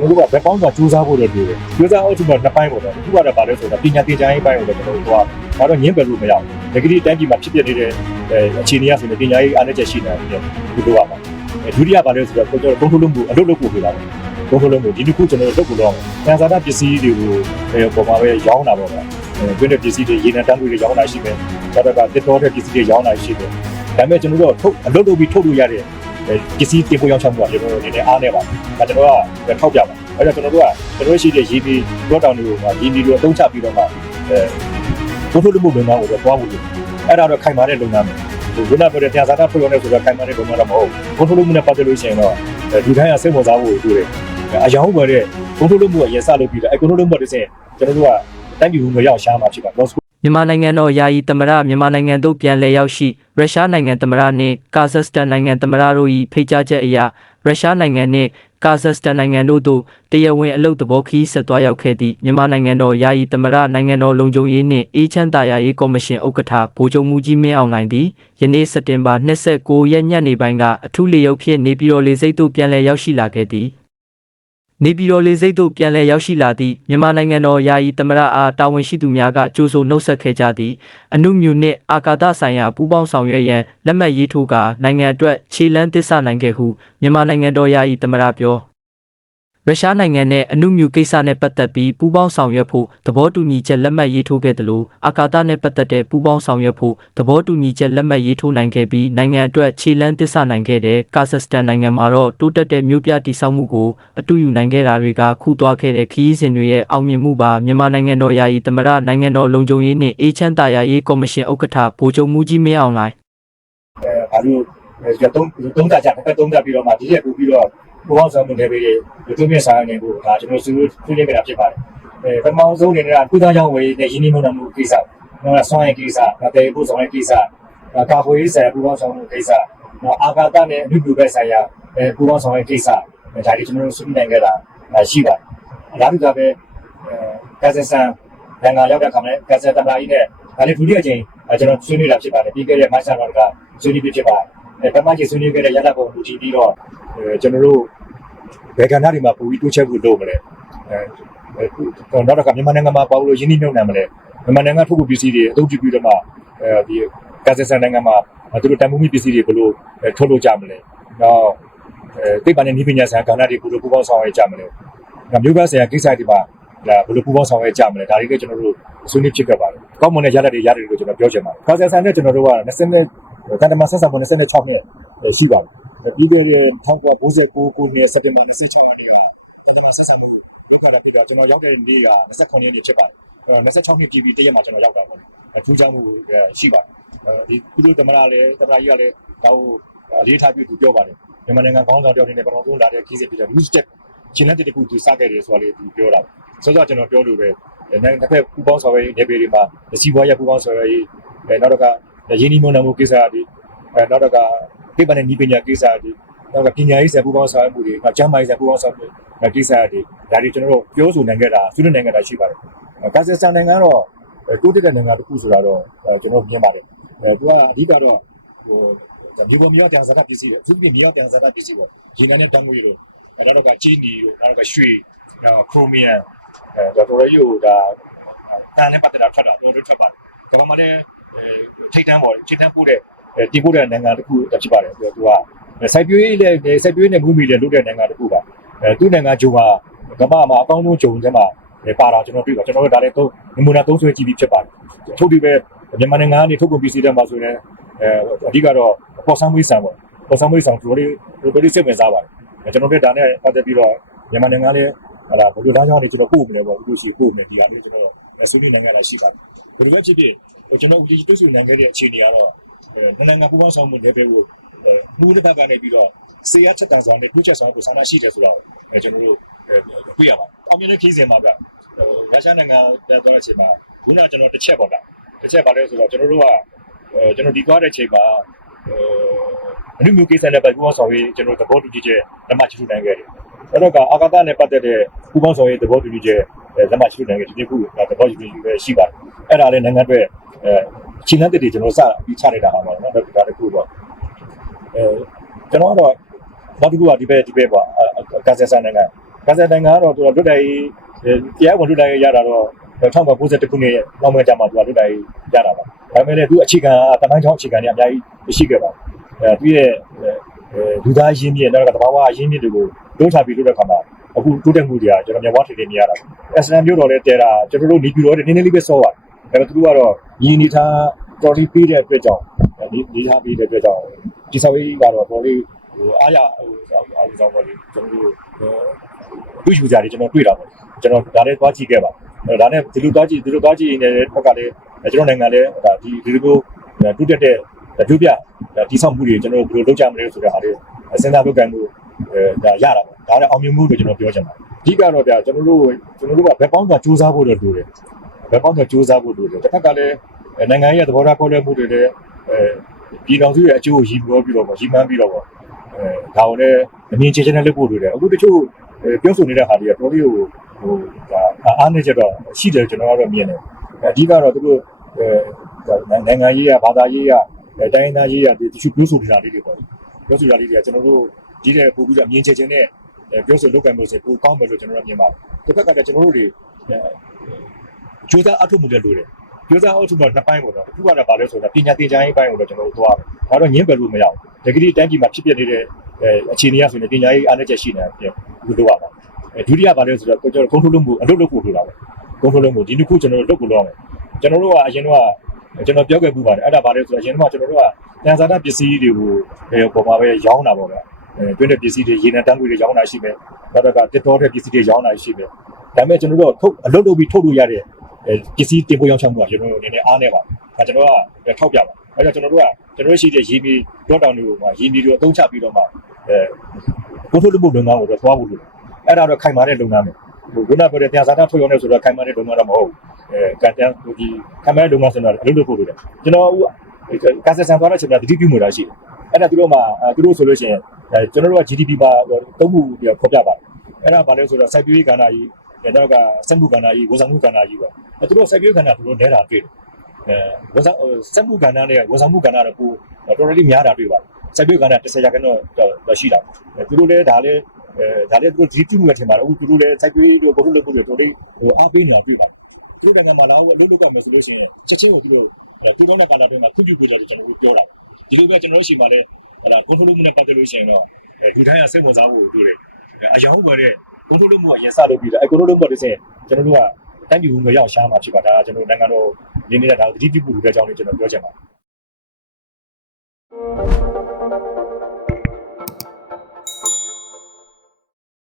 ကျွန်တော်တို့ကဘက်ပေါင်းစွာစူးစမ်းဖို့လည်းလိုတယ်စူးစမ်းအောင်ဒီမှာနှစ်ပိုင်းပေါ့နော်အခုကတော့ဗာလဲဆိုတော့ပညာသင်ကြားရေးပိုင်းကိုလည်းကျွန်တော်တို့ကဒါတော့ညှင်းပယ်လို့မရဘူးဒီကနေ့တိုင်းပြည်မှာဖြစ်ပျက်နေတဲ့အဲအခြေအနေအရဆိုရင်ပညာရေးအားနည်းချက်ရှိနေတယ်ဒီလိုပါပါဒုတိယဗာလဲဆိုတော့ကျွန်တော်တို့ဘုံထုလုံးမှုအလုပ်လုပ်ဖို့ပြတာဘုံထုလုံးမှုဒီတစ်ခုကျွန်တော်တို့လုပ်ဖို့တော့တန်စာတာပစ္စည်းတွေကိုအဲပေါ်မှာပဲရောင်းတာပေါ့ဗျာအဲတွင်းတဲ့ပစ္စည်းတွေရေနံတန်းတွေရောင်းတာရှိတယ်ဒါတော့ကတစ်တော်တဲ့ပစ္စည်းတွေရောင်းတာရှိတယ်ဒါပေမဲ့ကျွန်တော်တို့ထုတ်အလုပ်လုပ်ပြီးထုတ်လို့ရတဲ့ ပစ္စည်းတင်ပို့ရောင်းချမှုကကျွန်တော်တို့အနေနဲ့အားနေပါဒါကျွန်တော်ကထောက်ပြပါအဲဒါကျွန်တော်တို့ကကျွန်တော်ရှိတဲ့ရေးပြီးတော့တောင်တွေကိုရေးပြီးတော့အသုံးချပြီးတော့မှအဲဘုံထုလုံးမှုလုပ်ငန်းကိုတော့တွားဖို့လိုအဲ့ဒါတော့ခိုင်မာတဲ့လုပ်ငန်းပဲဒီနာပြောတဲ့တရားစာတာထုတ်ရတဲ့ဆိုတော့ခိုင်မာတဲ့လုပ်ငန်းတော့မဟုတ်ဘူးဘုံထုလုံးမှုနဲ့ပတ်သက်လို့ရှိရင်တော့ဒီတိုင်းအစိတ်ဝင်စားဖို့လိုတယ်အယောင်ပေါ်တဲ့ဘုံထုလုံးမှုကရစလုပ်ပြီးတော့အကွန်လုံးမှုတွေစင်ကျွန်တော်တို့ကတိုင်းပြည်ကိုရောက်ရှားမှာဖြစ်ပါတော့ မြန်မာနိုင်ငံတော်ယာယီသမ္မတမြန်မာနိုင်ငံသို့ပြန်လည်ရောက်ရှိရုရှားနိုင်ငံသမ္မတနှင့်ကာဇက်စတန်နိုင်ငံသမ္မတတို့၏ဖိတ်ကြားချက်အရရုရှားနိုင်ငံနှင့်ကာဇက်စတန်နိုင်ငံတို့သို့တရားဝင်အလုပ်သဘောခရီးဆက်သွားရောက်ခဲ့သည့်မြန်မာနိုင်ငံတော်ယာယီသမ္မတနိုင်ငံတော်လုံခြုံရေးနှင့်အေးချမ်းသာယာရေးကော်မရှင်ဥက္ကဋ္ဌဗိုလ်ချုပ်မူကြီးမင်းအောင်လှိုင်သည်ယနေ့စက်တင်ဘာ29ရက်ညနေပိုင်းကအထူးလေယာဉ်ဖြင့်နေပြည်တော်လေဆိပ်သို့ပြန်လည်ရောက်ရှိလာခဲ့သည် နေပြည်တော်လေဆိပ်သို့ပြန်လည်ရောက်ရှိလာသည့်မြန်မာနိုင်ငံတော်ယာယီသမ္မတအားတာဝန်ရှိသူများကကြိုးဆိုနှုတ်ဆက်ခဲ့ကြသည်အနုမြူနှင့်အာကာသဆိုင်ရာပူးပေါင်းဆောင်ရွက်ရန်လက်မှတ်ရေးထိုးကာနိုင်ငံအတွက်ခြေလှမ်းသစ္စာနိုင်ခဲ့ဟုမြန်မာနိုင်ငံတော်ယာယီသမ္မတပြော ရုရှားနိုင်ငံနဲ့အနုမြူကိစ္စနဲ့ပတ်သက်ပြီးပူးပေါင်းဆောင်ရွက်ဖို့သဘောတူညီချက်လက်မှတ်ရေးထိုးခဲ့တယ်လို့အာကာသနဲ့ပတ်သက်တဲ့ပူးပေါင်းဆောင်ရွက်ဖို့သဘောတူညီချက်လက်မှတ်ရေးထိုးနိုင်ခဲ့ပြီးနိုင်ငံအတွက်ခြေလှမ်းသစ္စာနိုင်ခဲ့တဲ့ကာဇက်စတန်နိုင်ငံမှာတော့တိုးတက်တဲ့မြို့ပြတည်ဆောက်မှုကိုအတူယူနိုင်ခဲ့တာတွေကခုသွားခဲ့တဲ့ခရီးစဉ်တွေရဲ့အောင်မြင်မှုပါမြန်မာနိုင်ငံတော်ယာယီသမ္မတနိုင်ငံတော်လုံခြုံရေးနှင့်အေးချမ်းသာယာရေးကော်မရှင်ဥက္ကဋ္ဌဗိုလ်ချုပ်မူကြီးမင်းအောင်လှိုင်အဲဘာလို့ရတုံးတုံးကြကြတစ်ဖက်တုံးကြပြီးတော့မှဒီရက်ပို့ပြီးတော့ ဘုရားဆောင်မှုတွေပြီးဒီသူမြင့်ဆိုင်နေဖို့ဒါကျွန်တော်စုသူနေကြတာဖြစ်ပါတယ်အဲပထမဆုံးအနေနဲ့ကုသကြောင်းဝေးနဲ့ရင်းနှီးမှုနှမှုကိစ္စနော်ဆွမ်းရည်ကိစ္စဒါပေပို့ဆောင်ရေးကိစ္စကာကွယ်ရေးဆိုင်ရာပူပေါင်းဆောင်မှုကိစ္စနော်အာဂါတနဲ့အမှုပြုပဲဆိုင်ရာအဲပူပေါင်းဆောင်ရေးကိစ္စဒါတွေကျွန်တော်တို့စုနိုင်ခဲ့တာရှိပါတယ်အလားတူကပဲအဲကာဇက်ဆန်နိုင်ငံရောက်တဲ့ခါမှာကာဇက်တမလာကြီးနဲ့ဒါလေးဒုတိယအကြိမ်ကျွန်တော်ဆွေးနွေးတာဖြစ်ပါတယ်ပြီးခဲ့တဲ့မိုက်ဆာတော့ကဆွေးနွေးဖြစ်ပါတယ်အဲပထမကြီးဆွေးနွေးခဲ့တဲ့ရလဒ်ကိုမူတည်ပြီးတော့အဲကျွန်တော်တို့ ဘယ်ကဏ္ဍတွေမှာပုံပြီးတိုးချက်ဖို့လုပ်မလဲအဲနောက်တော့ကမြန်မာနိုင်ငံမှာပေါ့လို့ယင်းနှိမ့်မြုံနယ်မလဲမြန်မာနိုင်ငံထုတ်ဖို့ပစ္စည်းတွေအသုံးပြုပြီးတော့မှအဲဒီကာဇက်စတန်နိုင်ငံမှာသူတို့တန်ဖိုးမိပစ္စည်းတွေဘယ်လိုထုတ်လို့ကြမလဲနောက်အဲသိပ္ပံနဲ့နည်းပညာဆိုင်ရာကဏ္ဍတွေဘယ်လိုပူးပေါင်းဆောင်ရွက်ကြမလဲနောက်မျိုးသားဆိုင်ရာကိစ္စတွေမှာဒါဘယ်လိုပူးပေါင်းဆောင်ရွက်ကြမလဲဒါတွေကကျွန်တော်တို့ဆွေးနွေးဖြစ်ခဲ့ပါတယ်ကောင်းမွန်တဲ့ရလဒ်တွေရတယ်လို့ကျွန်တော်ပြောချင်ပါတယ်ကာဇက်စတန်နဲ့ကျွန်တော်တို့က20နဲ့တန်တမဆက်ဆံပုံ26နှစ်ရှိပါတယ် ပြီးခဲ့တဲ့1999ခုနှစ်စက်တင်ဘာ26ရက်နေ့ကတန်တမဆက်ဆံမှုလုပ်ခါတာဖြစ်တော့ကျွန်တော်ရောက်တဲ့နေ့က29ရက်နေ့ဖြစ်ပါတယ်အဲ26နှစ်ပြည့်ပြီးတရက်မှာကျွန်တော်ရောက်တာပေါ့အထူးခြားမှုရှိပါတယ်ဒီကုသတမရလည်းတမရကြီးကလည်းဒါကိုအလေးထားပြီးသူပြောပါတယ်မြန်မာနိုင်ငံကောင်းဆောင်တယောက်အနေနဲ့ပထမဆုံးလာတဲ့ခီးစစ်ပြီးတော့ new step ရှင်းတဲ့တကူသူစခဲ့တယ်ဆိုတာလေးသူပြောတာဆိုတော့ကျွန်တော်ပြောလို့ပဲနိုင်ငံတစ်ဖက်ပူပေါင်းဆောင်ရွက်ရေးနေပြည်တော်မှာစီးပွားရေးပူပေါင်းဆောင်ရွက်ရေးအဲနောက်တော့ကရင်းနှီးမြှုပ်နှံမှုကိစ္စတွေအဲနောက်တော့က ဒီပန်နဲ့ညီပညာကိစ္စတွေနောက်ကပညာရေးဆက်ပူပေါင်းဆောင်ရွက်မှုတွေနောက်ကျန်းမာရေးဆက်ပူပေါင်းဆောင်ရွက်မှုကိစ္စတွေဒါတွေကျွန်တော်တို့ပြောဆိုနိုင်ခဲ့တာဆွေးနွေးနိုင်ခဲ့တာရှိပါတယ်ကာဇက်စတန်နိုင်ငံကတော့တိုးတက်တဲ့နိုင်ငံတစ်ခုဆိုတာတော့ကျွန်တော်မြင်ပါတယ်အဲသူကအဓိကတော့ဟိုမြေပေါ်မြောက်တန်ဇာတာပစ္စည်းတွေသူကမြောက်တန်ဇာတာပစ္စည်းပေါ့ရေနံနဲ့တံငွေတို့အဲနောက်တော့ကချီနီတို့နောက်တော့ကရွှေနောက်ခရိုမီယမ်အဲတော်တော်ကြီးဟိုဒါတန်နဲ့ပတ်သက်တာထွက်တာတော်တော်ထွက်ပါတယ်ကမ္ဘာမှာလည်းထိတ်တန်းပေါ့ထိတ်တန်းပို့တဲ့ တီးပို့တဲ့နိုင်ငံတစ်ခုဖြစ်ပါတယ်သူကစိုက်ပျိုးရေးလည်းစိုက်ပျိုးရေးနဲ့မူမီလည်းလုပ်တဲ့နိုင်ငံတစ်ခုပါအဲသူ့နိုင်ငံဂျိုမှာကမ္ဘာမှာအကောင်းဆုံးဂျုံထဲမှာပါတာကျွန်တော်တွေ့ပါကျွန်တော်တို့ဒါလည်းသုံးနမူနာသုံးဆွဲကြည့်ပြီးဖြစ်ပါတယ်ထုတ်ပြီးပဲမြန်မာနိုင်ငံကနေထုတ်ကုန်ပစ္စည်းတွေမှာဆိုရင်အဲအဓိကတော့ပေါ်ဆန်းမွေးဆန်ပေါ့ပေါ်ဆန်းမွေးဆန်တို့လေးတို့လေးစိတ်ဝင်စားပါတယ်ကျွန်တော်တို့ဒါနဲ့ပတ်သက်ပြီးတော့မြန်မာနိုင်ငံလည်းဟလာဘယ်လိုသားကြောင်းနေကျွန်တော်ပို့မလဲပေါ့လို့ရှိပို့မယ်ဒီဟာလေးကျွန်တော်ဆွေးနွေးနိုင်ကြတာရှိပါတယ်ဘယ်လိုပဲဖြစ်ဖြစ်ကျွန်တော်ဒီတွေ့ဆုံနိုင်ခဲ့တဲ့အခြေအနေကတော့ နိုင်ငံပူးပေါင်းဆောင်မှုတွေပဲကိုမူလတကနေပြီးတော့စေရချက်တန်ဆောင်နဲ့ပြုချက်ဆောင်ကိုဆန္ဒရှိတယ်ဆိုတော့ကျွန်တော်တို့တွေ့ရပါတယ်။အောင်မြင်တဲ့ခီးစဉ်မှာကရုရှားနိုင်ငံတက်သွားတဲ့အချိန်မှာခုနကျွန်တော်တစ်ချက်ပေါ့ဗျ။တစ်ချက်ပါလဲဆိုတော့ကျွန်တော်တို့ကကျွန်တော်ဒီသွားတဲ့ချိန်မှာအနုမျိုးကိစ္စနဲ့ပတ်သက်ဆောင်ရေးကျွန်တော်သဘောတူညီချက်လက်မှတ်ချနိုင်ခဲ့တယ်။အဲ့တော့ကအာကာသနဲ့ပတ်သက်တဲ့ပူပေါင်းဆောင်ရေးသဘောတူညီချက်လက်မှတ်ချနိုင်ခဲ့ဒီခုသဘောတူညီချက်ရှိပါတယ်။အဲ့ဒါလည်းနိုင်ငံအတွက်အဲ ချင်းတဲ့တွေကျွန်တော်စပြီးချနေတာပါတော့နော်ဒါတခုပေါ့အဲကျွန်တော်ကတော့နောက်တစ်ခုကဒီဘက်ဒီဘက်ပေါ့ကာဇက်စတန်နိုင်ငံကာဇန်နိုင်ငံကတော့သူကလွတ်တယ်တရားဝင်လွတ်တယ်ရတာတော့1992ခုနှစ်ရဲ့နောက်မှကြာမှသူကလွတ်တယ်ရတာပါဒါပေမဲ့လည်းသူအခြေခံတမိုင်းချောင်းအခြေခံတွေအများကြီးရှိခဲ့ပါအဲသူရဲ့လူသားရင်းမြစ်နောက်ကတဘာဝရင်းမြစ်တွေကိုလုံးချပြီးလွတ်တဲ့ခါမှာအခုတိုးတက်မှုတွေကကျွန်တော်မြန်မာထင်နေမြင်ရတာအစလမ်မျိုးတော်လည်းတဲတာကျွန်တော်တို့နေပြည်တော်တွေနည်းနည်းလေးပဲစောပါတယ် ဒါပေမဲ့သူတို့ကတော့ရင်းနေထားတော်လီပြီးတဲ့အတွက်ကြောင့်ဒီဒီထားပြီးတဲ့အတွက်ကြောင့်ဒီဆောက်ရေးကတော့တော်လေးဟိုအားရဟိုအားကြောင့်ပေါ့လေကျွန်တော်တို့တွေ့ယူကြတယ်ကျွန်တော်တွေ့တာပေါ့ကျွန်တော်ဒါလည်းသွားကြည့်ခဲ့ပါဒါနဲ့ဒီလိုသွားကြည့်ဒီလိုသွားကြည့်နေတဲ့ဘက်ကလည်းကျွန်တော်နိုင်ငံလည်းဒါဒီဒီလိုတူတက်တဲ့ဒုပြတိဆောက်မှုတွေကျွန်တော်တို့ဘယ်လိုလုပ်ကြမလဲဆိုတဲ့အားလေးစဉ်းစားလုပ်ကြမှုအဲဒါရတာပေါ့ဒါလည်းအောင်မြင်မှုလို့ကျွန်တော်ပြောချင်ပါတယ်အဓိကတော့ဒါကျွန်တော်တို့ကျွန်တော်တို့ကဘက်ပေါင်းကစူးစမ်းဖို့တော့လိုတယ် ဘက်ပေါင်းကစူးစမ်းဖို့လိုတယ်တစ်ခါကလည်းနိုင်ငံရဲ့သဘောထားခေါ်လွှဲမှုတွေလည်းအဲပြည်တော်စုရဲ့အကျိုးကိုရည်ပြောပြီးတော့ပေါ့ရည်မှန်းပြီးတော့ပေါ့အဲဒါကိုလည်းအမြင်ချင်းချင်းနဲ့လုပ်ဖို့လိုတယ်အခုတချို့ပြောဆိုနေတဲ့ဟာတွေကတော်တော်လေးဟိုဟိုဒါအားနေကြတော့ရှိတယ်ကျွန်တော်ကတော့မြင်တယ်အဓိကတော့သူတို့အဲနိုင်ငံရေးရဘာသာရေးရတိုင်းသားရေးရဒီတချို့ပြောဆိုနေတာလေးတွေပေါ့ပြောဆိုတာလေးတွေကကျွန်တော်တို့ဒီတဲ့ပို့ပြီးတော့မြင်ချင်ချင်နဲ့ပြောဆိုလုပ်ကံလို့ဆိုပိုကောင်းမယ်လို့ကျွန်တော်တို့မြင်ပါတယ်တစ်ခါကလည်းကျွန်တော်တို့တွေ ကြိုးစားအထုမှုလည်းလိုတယ်ကြိုးစားအထုမှုနှစ်ပိုင်းပေါ့နော်အခုကတော့ဗာလဲဆိုတာပညာသင်ကြားရေးပိုင်းကိုတော့ကျွန်တော်တို့သွားတယ်ဒါတော့ညင်းပယ်လို့မရဘူးတကယ်ဒီတိုင်းပြည်မှာဖြစ်ပျက်နေတဲ့အခြေအနေရဆိုရင်ပညာရေးအားနည်းချက်ရှိနေတာပြင်ဒီလိုပါပါဒုတိယဗာလဲဆိုတော့ကျွန်တော် control လုပ်မှုအလုပ်လုပ်ဖို့လိုတာပဲ control လုပ်မှုဒီတစ်ခုကျွန်တော်တို့လုပ်ကိုလုပ်အောင်ကျွန်တော်တို့ကအရင်တော့ကျွန်တော်ပြောခဲ့ပူပါတယ်အဲ့ဒါဗာလဲဆိုတော့အရင်တော့ကျွန်တော်တို့ကတန်စာတာပစ္စည်းတွေကိုပေါ်မှာပဲရောင်းတာပေါ့ဗျာအဲတွင်းတဲ့ပစ္စည်းတွေရေနံတန်းတွေရောင်းတာရှိမယ်နောက်တော့ကတစ်တော်တဲ့ပစ္စည်းတွေရောင်းတာရှိမယ်ဒါပေမဲ့ကျွန်တော်တို့ထုတ်အလုပ်လုပ်ပြီးထုတ်လို့ရတဲ့ ပစ္စည်းတင်ပို့ရောင်းချမှုကကျွန်တော်တို့နည်းနည်းအားနေပါဒါကျွန်တော်ကထောက်ပြပါအဲကြောင့်ကျွန်တော်တို့ကကျွန်တော်ရှိတဲ့ရေမီတော့တောင်တွေကိုမှရေမီတွေအသုံးချပြီးတော့မှအဲကိုထုတ်လုပ်မှုလုပ်ငန်းကိုတော့သွားဖို့လိုအဲ့ဒါတော့ခိုင်မာတဲ့လုပ်ငန်းပဲဟိုခုနပြောတဲ့ပြန်စားတာထုတ်ရောင်းနေဆိုတော့ခိုင်မာတဲ့လုပ်ငန်းတော့မဟုတ်ဘူးအဲကန်တန်းဟိုဒီခိုင်မာတဲ့လုပ်ငန်းဆိုတော့အလုပ်လုပ်ဖို့လိုတယ်ကျွန်တော်ကာစဆန်သွားတဲ့ချိန်မှာတတိပြုမှုတာရှိတယ်အဲ့ဒါသူတို့မှသူတို့ဆိုလို့ရှိရင်အဲကျွန်တော်တို့က GDP ပါသုံးမှုပြခေါ်ပြပါတယ်အဲ့ဒါဘာလဲဆိုတော့စိုက်ပျိုးရေးကဏ္ဍကြီးအဲတော့ကစက်မှုကဏ္ဍကြီးဝန်ဆောင်မှုကဏ္ဍကြီးပဲ အဲသူတို့စိုက်ပျိုးကဏ္ဍသူတို့နဲတာတွေ့တယ်အဲဝန်ဆောင်စက်မှုကဏ္ဍနဲ့ဝန်ဆောင်မှုကဏ္ဍတော့ပိုတော်တော်လေးများတာတွေ့ပါတယ်စိုက်ပျိုးကဏ္ဍ10ရာခိုင်နှုန်းတော့ရှိတာသူတို့လည်းဒါလည်းအဲဒါလည်းသူတို့ဒီပြုမှုထင်ပါတယ်အခုသူတို့လည်းစိုက်ပျိုးရေးတို့ဘုရုလုပ်ဖို့တော်တော်လေးအားပေးနေတာတွေ့ပါတယ်သူတို့နိုင်ငံမှာတော့အလုပ်လုပ်ကြမယ်ဆိုလို့ရှိရင်ချက်ချင်းကိုသူတို့သူတို့နဲ့ကဏ္ဍတွေမှာခွင့်ပြုပေးကြတယ်ကျွန်တော်တို့ပြောတာဒီလိုပဲကျွန်တော်တို့ရှိမှလည်းဟလာ control မှုနဲ့ပတ်သက်လို့ရှိရင်တော့လူတိုင်းကစိတ်ဝင်စားဖို့လိုတယ်အယောင်ပေါ်တဲ့ control မှုကရင်စလုပ်ပြီးတော့အဲ control မှုတစ်စင်ကျွန်တော်တို့က တိုင်းပြည်ဝင်ငရောက်ရှားမှာဖြစ်ပါဒါကကျွန်တော်နိုင်ငံတော်နေနေတဲ့ဒါသတိပြုဖို့လိုတဲ့အကြောင်းလေးကျွန်တော်ပြောချင်ပါတယ်